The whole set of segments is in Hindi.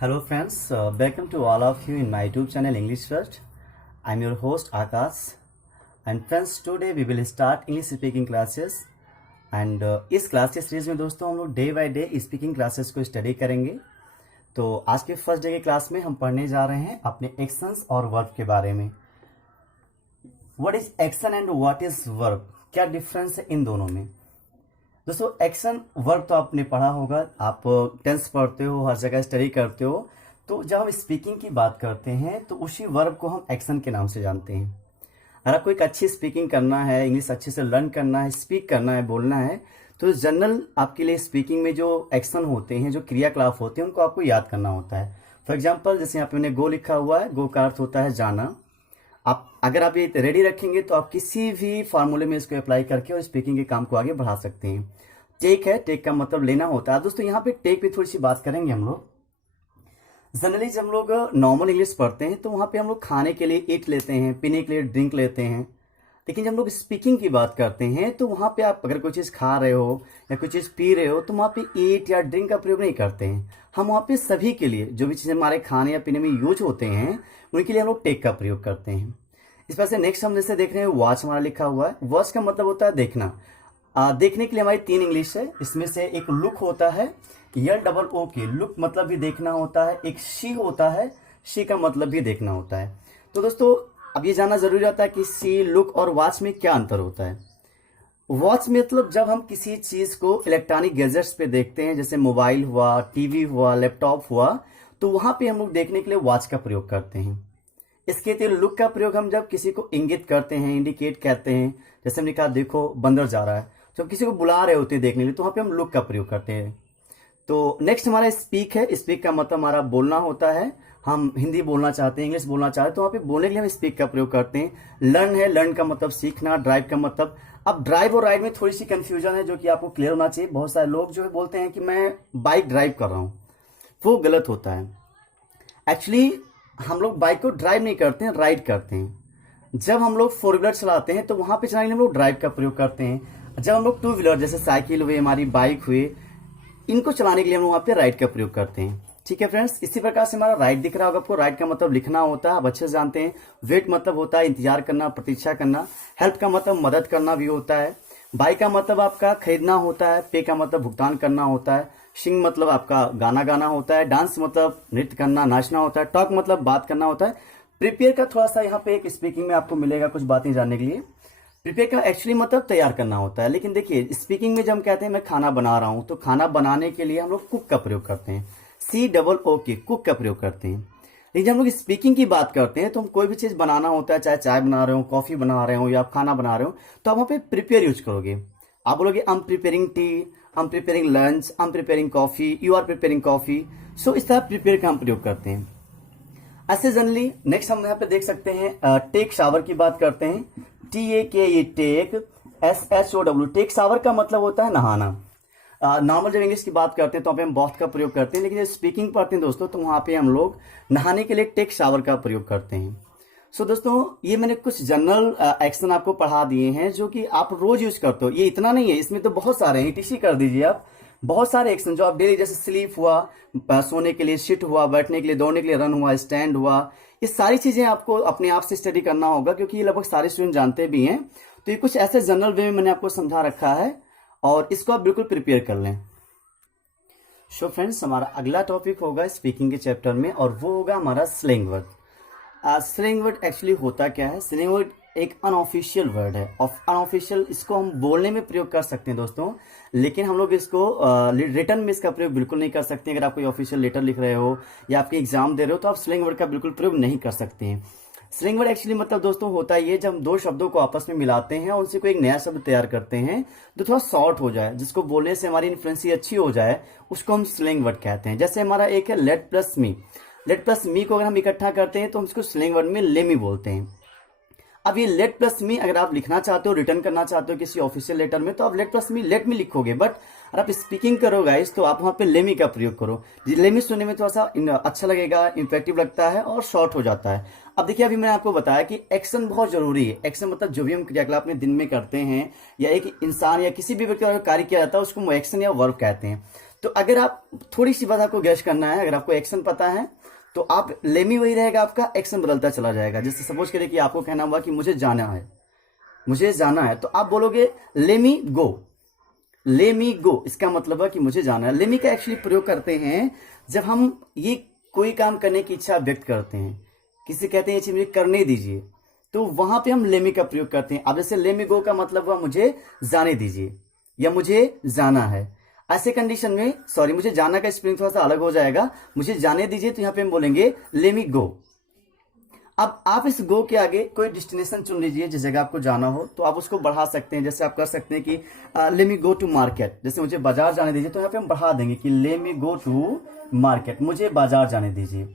Hello friends, welcome to all of you in my YouTube channel English First. I'm your host Akash and friends today we will start English speaking classes and इस क्लास के सीरीज में दोस्तों हम लोग day by day speaking classes को स्टडी करेंगे। तो आज के फर्स्ट डे के क्लास में हम पढ़ने जा रहे हैं अपने एक्शंस और वर्ब के बारे में। What is action and what is verb, क्या डिफरेंस है इन दोनों में। दोस्तों एक्शन वर्ब तो आपने पढ़ा होगा, आप टेंस पढ़ते हो, हर जगह स्टडी करते हो। तो जब हम स्पीकिंग की बात करते हैं तो उसी वर्ब को हम एक्शन के नाम से जानते हैं। अगर आपको एक अच्छी स्पीकिंग करना है, इंग्लिश अच्छे से लर्न करना है, स्पीक करना है, बोलना है, तो जनरल आपके लिए स्पीकिंग में जो एक्शन होते हैं, जो क्रियाकलाप होते हैं, उनको आपको याद करना होता है। फॉर एग्जाम्पल जैसे यहाँ पे मैंने गो लिखा हुआ है, गो का अर्थ होता है जाना। अगर आप ये रेडी रखेंगे तो आप किसी भी फार्मूले में इसको अप्लाई करके और स्पीकिंग के काम को आगे बढ़ा सकते हैं। टेक है, टेक का मतलब लेना होता है। दोस्तों यहाँ पे टेक पे थोड़ी सी बात करेंगे हम लोग। जनरली जब हम लोग नॉर्मल इंग्लिश पढ़ते हैं तो वहाँ पे हम लोग खाने के लिए ईट लेते हैं, पीने के लिए ड्रिंक लेते हैं। लेकिन जब हम लोग स्पीकिंग की बात करते हैं तो वहाँ पे आप अगर कोई चीज़ खा रहे हो या कोई चीज़ पी रहे हो तो वहाँ पे ईट या ड्रिंक का प्रयोग नहीं करते हैं। हम वहाँ पे सभी के लिए जो भी चीज़ें हमारे खाने या पीने में यूज होते हैं उनके लिए हम लोग टेक का प्रयोग करते हैं। इस वजह से नेक्स्ट हम जैसे देख रहे हैं वॉच हमारा लिखा हुआ है। वॉच का मतलब होता है देखना। देखने के लिए हमारी 3 इंग्लिश है। इसमें से एक लुक होता है, LOO की लुक मतलब भी देखना होता है। एक शी होता है, शी का मतलब भी देखना होता है। तो दोस्तों अब ये जानना जरूरी होता है कि सी, लुक और वॉच में क्या अंतर होता है। वॉच मतलब जब हम किसी चीज को इलेक्ट्रॉनिक गैजेट्स पे देखते हैं, जैसे मोबाइल हुआ, टीवी हुआ, लैपटॉप हुआ, तो वहां पे हम लोग देखने के लिए वॉच का प्रयोग करते हैं। इसके अतिरिक्त लुक का प्रयोग हम जब किसी को इंगित करते हैं, इंडिकेट कहते हैं। जैसे हमने कहा देखो बंदर जा रहा है, जब किसी को बुला रहे होते हैं देखने के लिए तो वहां पे हम लुक का प्रयोग करते हैं। तो नेक्स्ट हमारा स्पीक है। स्पीक का मतलब हमारा बोलना होता है। हम हिंदी बोलना चाहते हैं, इंग्लिश बोलना चाहते हैं तो वहां पे बोलने के लिए हम स्पीक का प्रयोग करते हैं। लर्न है, लर्न का मतलब सीखना। ड्राइव का मतलब, अब ड्राइव और राइड में थोड़ी सी कंफ्यूजन है जो कि आपको क्लियर होना चाहिए। बहुत सारे लोग जो है बोलते हैं कि मैं बाइक ड्राइव कर रहा हूं, वो गलत होता है। एक्चुअली हम लोग बाइक को ड्राइव नहीं करते हैं, राइड करते हैं। जब हम लोग 4 व्हीलर चलाते हैं तो वहां पे चलाने के लिए हम लोग ड्राइव का प्रयोग करते हैं। जब हम लोग 2 व्हीलर जैसे साइकिल हुए, हमारी बाइक हुए, इनको चलाने के लिए हम लोग वहां पे राइड का प्रयोग करते हैं। ठीक है फ्रेंड्स, इसी प्रकार से हमारा राइड दिख रहा होगा आपको। राइड का मतलब लिखना होता है, आप अच्छे से जानते हैं। वेट मतलब होता है इंतजार करना, प्रतीक्षा करना। हेल्प का मतलब मदद करना भी होता है। बाई का मतलब आपका खरीदना होता है। पे का मतलब भुगतान करना होता है। सिंग मतलब आपका गाना गाना होता है। डांस मतलब नृत्य करना, नाचना होता है। टॉक मतलब बात करना होता है। प्रिपेयर का थोड़ा सा यहाँ पे एक स्पीकिंग में आपको मिलेगा कुछ बातें जानने के लिए। प्रिपेयर का एक्चुअली मतलब तैयार करना होता है। लेकिन देखिए स्पीकिंग में जब हम कहते हैं मैं खाना बना रहा हूं तो खाना बनाने के लिए हम लोग कुक का प्रयोग करते हैं। COO की कुक का प्रयोग करते हैं। लेकिन जब हम लोग स्पीकिंग की बात करते हैं तो हम कोई भी चीज बनाना होता है, चाहे चाय बना रहे हो, कॉफी बना रहे हो या आप खाना बना रहे हो, तो आप वहां पे प्रिपेयर यूज करोगे। आप बोलोगे I am preparing tea, I am preparing lunch, I am preparing coffee, you are preparing coffee. So इस तरह प्रिपेयर का हम प्रयोग करते हैं। ऐसे जनरली नेक्स्ट हम यहाँ पे देख सकते हैं टेक शावर की बात करते हैं। TAKE take, SHOW take shower का मतलब होता है नहाना। नॉर्मल जब इंग्लिश की बात करते हैं तो वहाँ पे हम बहुत का प्रयोग करते हैं, लेकिन जब स्पीकिंग पढ़ते हैं दोस्तों तो वहाँ पे हम लोग नहाने के लिए टेक शावर का प्रयोग करते हैं। सो दोस्तों ये मैंने कुछ जनरल एक्शन आपको पढ़ा दिए हैं जो कि आप रोज यूज करते हो। ये इतना नहीं है, इसमें तो बहुत सारे हैं, ETC कर दीजिए आप। बहुत सारे एक्शन जो आप डेली, जैसे स्लीप हुआ, सोने के लिए सिट हुआ, बैठने के लिए, दौड़ने के लिए रन हुआ, स्टैंड हुआ, ये सारी चीजें आपको अपने आप से स्टडी करना होगा क्योंकि ये लगभग सारे स्टूडेंट जानते भी हैं। तो ये कुछ ऐसे जनरल वे में मैंने आपको समझा रखा है और इसको आप बिल्कुल प्रिपेयर कर लें। सो फ्रेंड्स हमारा अगला टॉपिक होगा स्पीकिंग के चैप्टर में और वो होगा हमारा slang word. Slang word actually होता क्या है? स्लैंग वर्ड एक अनऑफिशियल वर्ड है। अनऑफिशियल इसको हम बोलने में प्रयोग कर सकते हैं दोस्तों, लेकिन हम लोग इसको रिटर्न में इसका प्रयोग बिल्कुल नहीं कर सकते। अगर आप कोई ऑफिशियल लेटर लिख रहे हो या आपके एग्जाम दे रहे हो तो आप स्लैंग वर्ड का बिल्कुल प्रयोग नहीं कर सकते हैं। स्लैंग वर्ड एक्चुअली मतलब दोस्तों होता है ये, जब हम 2 शब्दों को आपस में मिलाते हैं और उनसे कोई एक नया शब्द तैयार करते हैं जो थोड़ा शॉर्ट हो जाए, जिसको बोलने से हमारी इन्फ्लुएंसी अच्छी हो जाए, उसको हम स्लैंग वर्ड कहते हैं। जैसे हमारा एक है लेट प्लस मी। लेट प्लस मी को अगर हम इकट्ठा करते हैं तो हम इसको स्लैंग वर्ड में लेमी बोलते हैं। अब ये लेट प्लस मी अगर आप लिखना चाहते हो, रिटर्न करना चाहते हो किसी ऑफिशियल लेटर में, तो आप लेट प्लस मी लेट में लिखोगे। बट अगर आप स्पीकिंग करो गाइस तो आप वहां पे लेमी का प्रयोग करो। लेमी सुनने में थोड़ा सा अच्छा लगेगा, इफेक्टिव लगता है और शॉर्ट हो जाता है। अब देखिए अभी मैंने आपको बताया कि एक्शन बहुत जरूरी है। एक्शन मतलब जो भी हम क्रियाकलाप अपने दिन में करते हैं या एक इंसान या किसी भी व्यक्ति द्वारा कार्य किया जाता है उसको हम एक्शन या वर्ब कहते हैं। तो अगर आप थोड़ी सी बात आपको गैस करना है, अगर आपको एक्शन पता है तो आप लेमी वही रहेगा, आपका एक्शन बदलता चला जाएगा। जैसे सपोज करिए कि आपको कहना हुआ कि मुझे जाना है, मुझे जाना है, तो आप बोलोगे लेमी गो, लेमी गो, इसका मतलब है कि मुझे जाना है। लेमी का एक्चुअली प्रयोग करते हैं जब हम ये कोई काम करने की इच्छा व्यक्त करते हैं, किसी कहते हैं ये चीज मुझे करने दीजिए, तो वहां पे हम लेमी का प्रयोग करते हैं। अब जैसे लेमी गो का मतलब हुआ मुझे जाने दीजिए या मुझे जाना है। ऐसे कंडीशन में सॉरी, मुझे जाना का स्पेलिंग थोड़ा सा अलग हो जाएगा, मुझे जाने दीजिए, तो यहाँ पे हम बोलेंगे लेमी गो। अब आप इस गो के आगे कोई डेस्टिनेशन चुन लीजिए, जिस जगह आपको जाना हो, तो आप उसको बढ़ा सकते हैं। जैसे आप कर सकते हैं कि let me go to market, जैसे मुझे बाजार जाने दीजिए, तो यहाँ पे हम बढ़ा देंगे कि let me go to market, मुझे बाजार जाने दीजिए।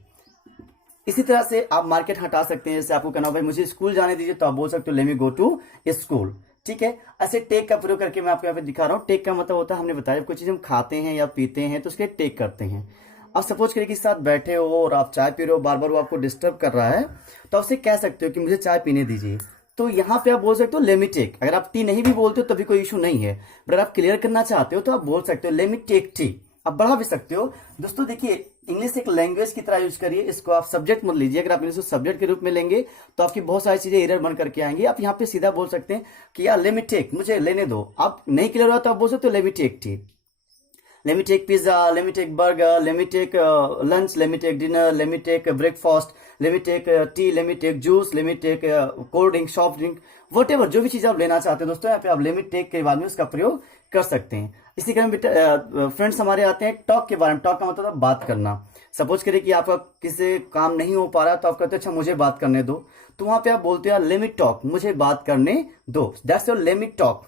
इसी तरह से आप मार्केट हटा सकते हैं। जैसे आपको कहना हो भाई मुझे स्कूल जाने दीजिए, तो आप बोल सकते हो let me go to school. ठीक है, ऐसे टेक का प्रयोग करके मैं आपको यहाँ पे दिखा रहा हूँ। टेक का मतलब होता है, हमने बताया कोई चीज हम खाते हैं या पीते हैं तो उसके टेक करते हैं। अब सपोज करिए कि साथ बैठे हो और आप चाय पी रहे हो, बार बार वो आपको डिस्टर्ब कर रहा है, तो आपसे कह सकते हो कि मुझे चाय पीने दीजिए। तो यहाँ पे आप बोल सकते हो लेट मी टेक। अगर आप टी नहीं भी बोलते हो तभी कोई इशू नहीं है, बट आप क्लियर करना चाहते हो तो आप बोल सकते हो लेट मी टेक टी। आप बढ़ा भी सकते हो। दोस्तों देखिए, इंग्लिश एक लैंग्वेज की तरह यूज करिए, इसको आप सब्जेक्ट मत लीजिए। अगर आप इंग्लिश को सब्जेक्ट के रूप में लेंगे तो आपकी बहुत सारी चीजें एरर बन करके आएंगी। आप यहाँ पे सीधा बोल सकते हैं कि यार लेट मी टेक, मुझे लेने दो। आप नहीं क्लियर हुआ तो आप बोल सकते हो let me take tea, let me take pizza, let me take burger, let me take lunch, let me take dinner, let me take breakfast, let me take tea, let me take juice, let me take cold drink, soft drink, whatever, जो भी चीज आप लेना चाहते हैं दोस्तों, यहाँ पे आप let me take के बाद में उसका प्रयोग कर सकते हैं। इसी क्रम फ्रेंड्स हमारे आते हैं टॉक के बारे में। टॉक का मतलब है बात करना। सपोज करिए कि आपका किसी काम नहीं हो पा रहा, तो आप कहते हैं अच्छा मुझे बात करने दो, तो वहां पे आप बोलते हैं let me talk, मुझे बात करने दो, that's your let me talk।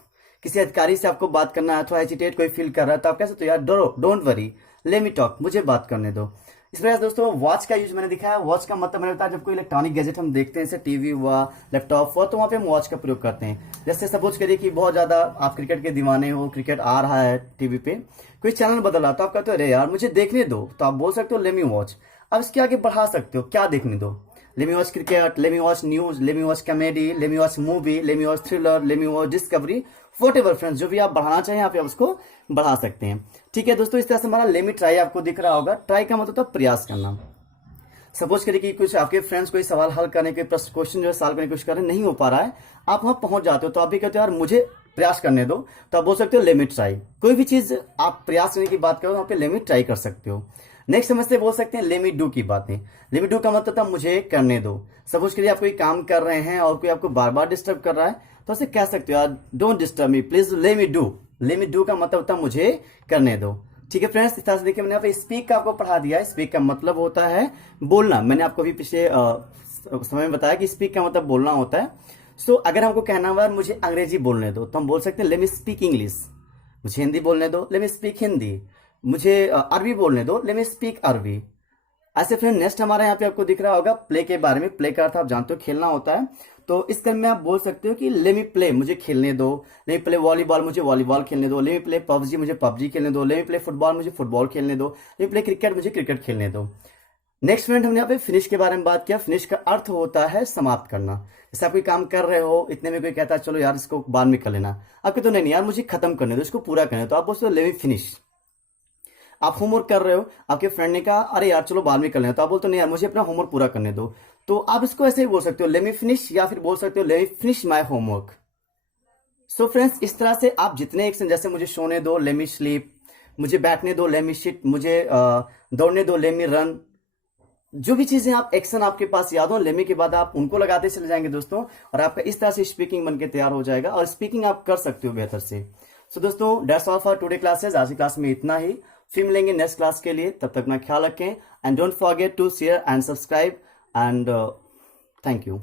किसी अधिकारी से आपको बात करना है, थोड़ा हेजिटेट कोई फील कर रहा है, तो आप कह सकते हो यार don't worry, let me talk, मुझे बात करने दो। इस प्रकार दोस्तों वॉच का यूज मैंने दिखाया। वॉच का मतलब मैंने बताया जब कोई इलेक्ट्रॉनिक गैजेट हम देखते हैं, जैसे टीवी हुआ, लैपटॉप हुआ, तो वहां पे हम वॉच का प्रयोग करते हैं। जैसे सपोज करिए कि बहुत ज्यादा आप क्रिकेट के दीवाने हो, क्रिकेट आ रहा है टीवी पे, कोई चैनल बदल रहा, तो आप कहते हो अरे यार मुझे देखने दो, तो आप बोल सकते हो लेट मी वॉच। अब इसके आगे बढ़ा सकते हो, क्या देखने दो, let me watch cricket, let me watch news, let me watch comedy, let me watch movie, let me watch thriller, let me watch discovery, whatever friends, जो भी आप बढ़ाना चाहें यहाँ पे आप उसको बढ़ा सकते हैं। ठीक है दोस्तों, इस तरह से हमारा let me try आपको दिख रहा होगा। ट्राई का मतलब होता है प्रयास करना। सपोज करिए कि कुछ आपके फ्रेंड्स कोई सवाल हल करने के क्वेश्चन जो है सॉल्व करने की कोशिश कर रहे हैं, नहीं हो पा रहा है, आप वहां पहुंच जाते हो, तो आप भी कहते हो यार मुझे प्रयास करने दो, तो आप बोल सकते हो let me try। कोई भी चीज आप प्रयास करने की बात करो, वहां पे let me try कर सकते हो। नेक्स्ट समझते बोल सकते हैं let me do की बातें। let me do का मतलब था मुझे करने दो। सपोज करिए आप कोई काम कर रहे हैं और कोई आपको बार बार डिस्टर्ब कर रहा है, तो उसे कह सकते हो यार don't disturb me please, let me do। let me do का मतलब था मुझे करने दो। ठीक है फ्रेंड्स, इस तरह से देखिए मैंने यहाँ पे स्पीक का आपको पढ़ा दिया है। स्पीक का मतलब होता है बोलना। मैंने आपको अभी पिछले समय में बताया कि स्पीक का मतलब बोलना होता है। सो अगर हमको कहना हुआ मुझे अंग्रेजी बोलने दो, तो हम बोल सकते हैं let me speak इंग्लिश, मुझे हिंदी बोलने दो, let me speak हिंदी, मुझे अरबी बोलने दो, let me speak अरबी। ऐसे फ्रेंड नेक्स्ट हमारे यहाँ पे आपको दिख रहा होगा प्ले के बारे में। प्ले का अर्थ आप जानते हो खेलना होता है, तो इस क्रम में आप बोल सकते हो कि let me play, मुझे खेलने दो, let me play वॉलीबॉल, मुझे वॉलीबॉल खेलने दो, let me play पबजी, मुझे पबजी खेलने दो, let me play फुटबॉल, मुझे फुटबॉल खेलने दो, let me play क्रिकेट, मुझे क्रिकेट खेलने दो। नेक्स्ट फ्रेंड हमने यहाँ पे फिनिश के बारे में बात किया। फिनिश का अर्थ होता है समाप्त करना। जैसे आप कोई काम कर रहे हो, इतने में कोई कहता है चलो यार इसको बाद में कर लेना, आप कहते हो नहीं यार मुझे खत्म करने दो, इसको पूरा करने दो, तो आप बोलते हो let me finish। आप होमवर्क कर रहे हो, आपके फ्रेंड ने कहा अरे यार चलो बाद में कर लेना, तो आप बोलते हो नहीं यार मुझे अपना होमवर्क पूरा करने दो, तो आप इसको ऐसे ही बोल सकते हो let me finish, या फिर बोल सकते हो let me finish my homework। So friends इस तरह से आप जितने एक्शन, जैसे मुझे सोने दो let me sleep, मुझे बैठने दो let me sit, मुझे दौड़ने दो let me run, जो भी चीजें आप एक्शन आपके पास याद हो लेमी के बाद आप उनको लगाते चले जाएंगे दोस्तों, और आपका इस तरह से स्पीकिंग बनके तैयार हो जाएगा और स्पीकिंग आप कर सकते हो बेहतर से। सो दोस्तों that's all for today classes. आज की क्लास में इतना ही, फिर मिलेंगे नेक्स्ट क्लास के लिए। तब तक अपना ख्याल रखें and don't forget to share and subscribe and thank you.